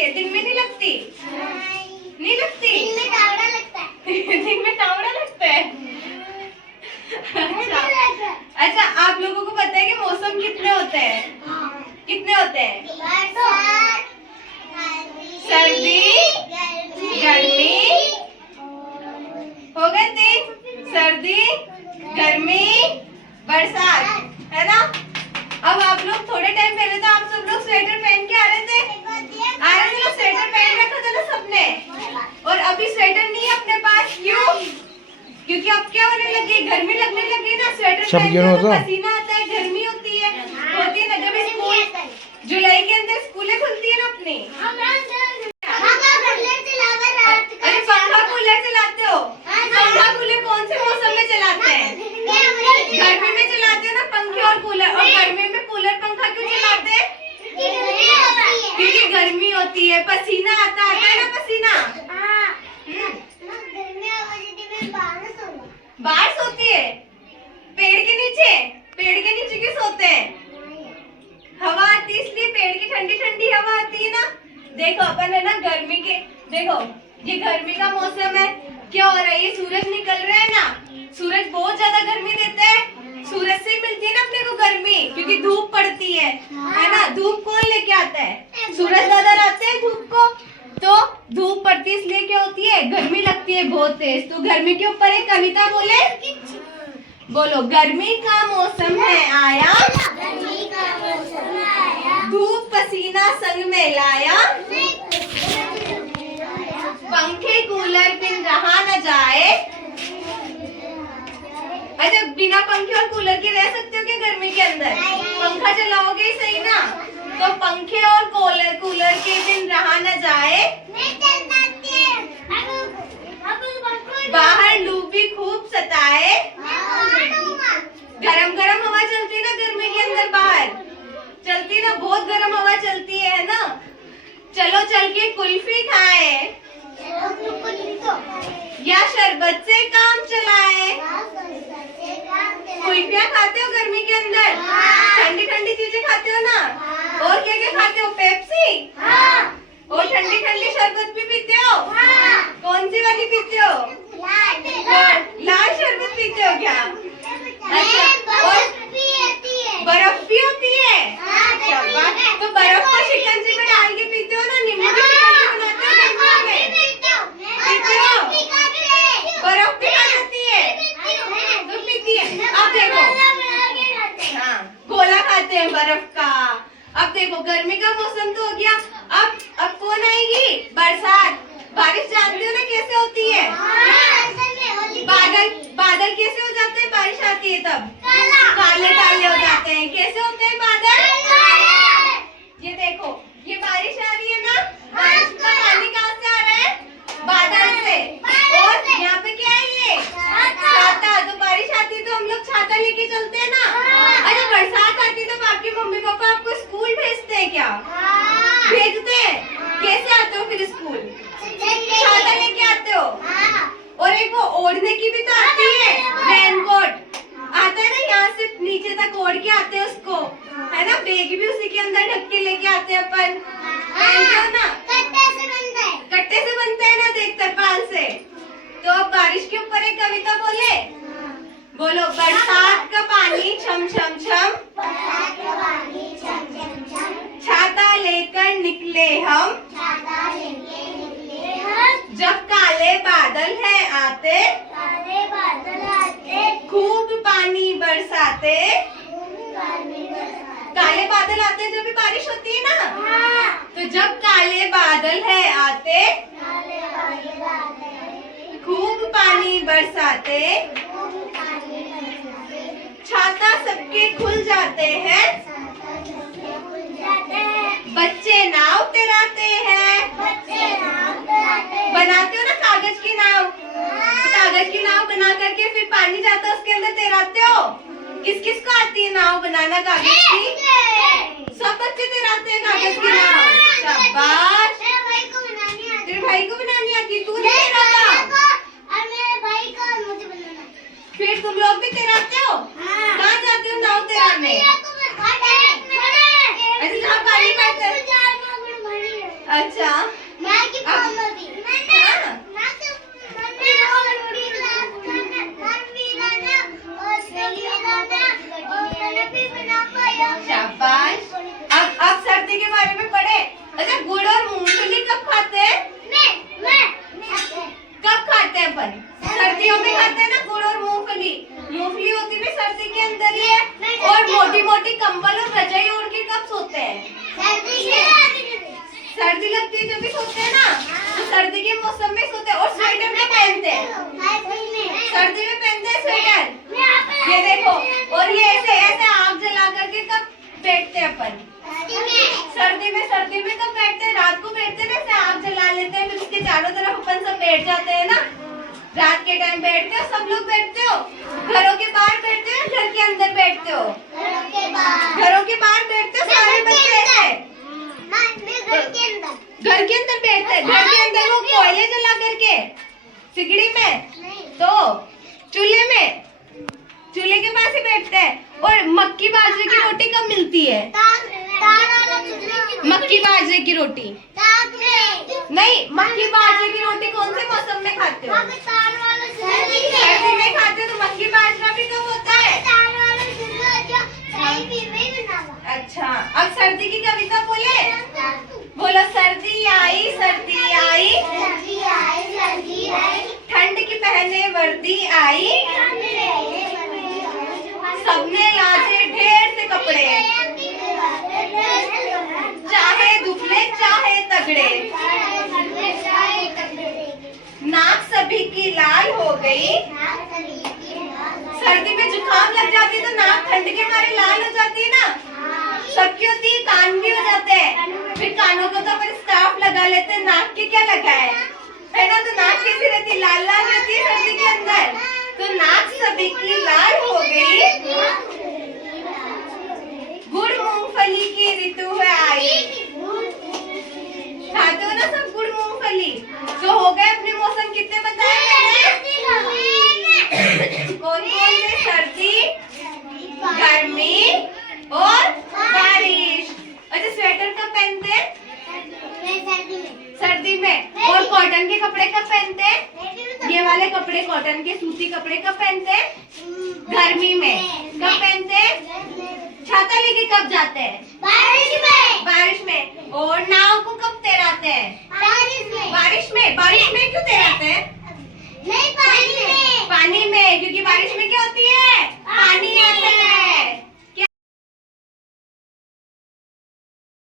है, दिन में नहीं लगती? नहीं लगती? दिन में तावड़ा लगता है। दिन में तावड़ा लगता है। अच्छा, आप लोगों को पता है कि मौसम कितने होते हैं? कितने होते हैं? सर्दी, गर्मी, हो गए 3। सर्दी, गर्मी, बरसात, है ना? अब आप लोग थोड़े टाइम पहले तो आप सब लोग स्वेटर पहन के आ रहे थे ना, स्वेटर पहन रखा था ना सबने, और अभी स्वेटर नहीं है अपने पास। क्यों? क्योंकि अब क्या होने लगी, गर्मी लगने लगी ना। स्वेटर पहन के तो पसीना आता है, गर्मी होती है ना। जब स्कूल जुलाई के अंदर स्कूलें खुलती है ना अपनी। अरे पंखा कूलर चलाते हो? पंखा कूलर कौन से मौसम में चलाते हैं? गर्मी में चलाते हो ना पंखे और कूलर। और गर्मी में कूलर पंखा क्यों चलाते हैं? क्योंकि गर्मी होती है, पसीना आता है ना, पसीना। बाहर सोती है पेड़ के नीचे? पेड़ के नीचे क्यों सोते हैं? हवा आती है इसलिए, पेड़ की ठंडी ठंडी हवा आती है ना। देखो अपन है ना गर्मी के, देखो ये गर्मी का मौसम है, क्या हो रहा है, ये सूरज निकल रहा है ना, सूरज बहुत ज्यादा गर्मी देता है। सूरज से ही मिलती है ना अपने को गर्मी, क्योंकि धूप पड़ती है ना। धूप कौन लेके आता है? सूरज दादा लाते हैं धूप को। तो धूप पड़ती है इसलिए क्या होती है, गर्मी लगती है बहुत तेज। तो गर्मी के ऊपर एक कविता बोलो। गर्मी का मौसम है आया, धूप पसीना संग में लाया, पंखे कूलर बिन रहा न जाए। अच्छा, बिना पंखे और कूलर के रह सकते हो क्या गर्मी के अंदर? पंखा चलाओगे ही सही ना। तो पंखे और कूलर के बिन रहा न जाए। बाहर लू भी खूब सताए। गरम गरम हवा चलती है ना गर्मी के अंदर, बाहर चलती ना, बहुत गरम हवा चलती है ना। चलो चल के कुल्फी खाए या शरबत से काम चलाए। कुल्फियाँ खाते हो गर्मी के अंदर? ठंडी ठंडी चीजें खाते हो ना? और क्या क्या खाते हो? पेप्सी और ठंडी ठंडी शरबत भी पीते हो? कौन सी वाली पीते हो? लाल शरबत पीते हो क्या? अच्छा, और बर्फ भी होती है? तो बर्फ को शिकंजी में डाल के पीते हो ना? नींबू की शिकंजी बनाते हो पीते हो? बर्फ भी खा जाती है तो पीती है। अब देखो, हाँ गोला खाते हैं बर्फ का। अब देखो गर्मी का मौसम तो हो गया, अब कौन आएगी? बरसात। बारिश जानते हो ना कैसे होती है? बादल कैसे हो जाते हैं? बारिश आती है तब काले काले हो जाते हैं। कैसे होते हैं बादल? ये देखो, ये बारिश आ रही है ना, बारिश का पानी कहाँ से आ रहा है? बादल से। और यहाँ पे क्या है ये? छाता। तो बारिश आती है तो हम लोग छाता लेके चलते हैं ना। अच्छा, बरसात आती है तो आपके मम्मी पापा आपको स्कूल भेजते हैं क्या? भेजते हैं। कैसे आते हो फिर स्कूल? छाता लेके आते हो? और एक वो ओढ़ने की भी तो आती है, रेनकोट आता है ना, यहाँ से नीचे तक ओढ़ के आते हैं उसको, है ना। बैग भी उसी के अंदर ढक के लेके आते हैं अपन, पहनते हो ना। कट्टे से बनता है ना, देख तरपाल से। तो अब बारिश के ऊपर एक कविता बोलो। बरसात का पानी छम छम छम, छाता लेकर निकले हम, जब काले बादल है आते, खूब पानी बरसाते। काले बादल आते हैं जब भी बारिश होती है ना। तो जब काले बादल है आते, खूब पानी बरसाते, छाता सबके खुल जाते हैं, बच्चे नाव तैराते हैं। बनाते हो ना कागज की नाव, कागज की नाव बना करके फिर पानी जाता है उसके अंदर तैराते हो। किस किस को आती है नाव बनाना कागज की? सब बच्चे तैराते हैं कागज की नाव। शाबाश। तेरे भाई को बनानी आती है, तू नहीं तैराता? फिर तुम लोग भी तैराते हो? कहाँ जाते हो नाव तैराने? अच्छा, जहाँ पानी बहता है। अच्छा मैं की अब- बोल रही हाँ। शाबाश। अब सर्दी के बारे में पढ़े। अच्छा, गुड़ और मूंगफली कब खाते हैं? कब खाते हैं अपन? सर्दियों में खाते हैं ना गुड़ और मूंगफली। मूंगफली होती भी सर्दी के अंदर ही है। और मोटी मोटी कंबल और रजाई ओढ़ के कब सोते हैं? सर्दी लगती है जब भी सोते हैं ना, तो सर्दी के मौसम में सोते हैं। और स्वेटर भी पहनते हैं, सर्दी में पहनते हैं स्वेटर। ये देखो, और ये ऐसे ऐसे आग जला करके कब बैठते हैं अपन? सर्दी में कब बैठते हैं? रात को बैठते हैं ना, ऐसे आग जला लेते हैं, फिर उसके चारों तरफ अपन सब बैठ जाते हैं ना। रात के टाइम बैठते हो, सब लोग बैठते हो। घरों के बाहर बैठते हो, घर के अंदर बैठते हो? घरों के बाहर बैठते हो सारे बच्चे ऐसे। घर के अंदर बैठते हैं। घर के अंदर वो कोयले जला करके, सिगड़ी में, तो चूल्हे के पास ही बैठते हैं। और मक्की बाजरे की रोटी कब मिलती है? मक्की बाजरे की रोटी नहीं, मक्की बाजरे की रोटी कौन से मौसम में खाते हो? सर्दी में खाते हो। तो मक्की बाजरा भी कब होता है? अच्छा, अब सर्दी की कविता बोलो। सर्दी आई ठंड की पहने वर्दी आई, सबने लाजे ढेर से कपड़े, चाहे दुबले चाहे तगड़े, नाक सभी की लाल हो गई। सर्दी में जुकाम लग जाती है तो नाक ठंड के मारे लाल हो जाती है ना। सबकी होती है, कान भी हो जाते हैं। फिर कानों को तो अपन स्कार्फ लगा लेते हैं, नाक के क्या लगा है ना। तो नाक कैसी रहती है? लाल लाल रहती है सर्दी के अंदर। तो नाक सभी की लाल हो गई, गुड़ मूंगफली की ऋतु है आई। खाते हो ना सब गुड़ मूंगफली? तो हो गए अपने मौसम कितने बताए मैंने? कौन कौन से? सर्दी, गर्मी और बारिश। अच्छा, स्वेटर कब पहनते हैं? सर्दी में। और कॉटन के कपड़े कब पहनते हैं? ये वाले कपड़े, कॉटन के सूती कपड़े कब पहनते हैं? गर्मी में। कब पहनते हैं? छाता लेके कब जाते हैं? बारिश में। और नाव को कब तैराते हैं? बारिश में। बारिश में क्यों तैराते हैं? नहीं, पानी में।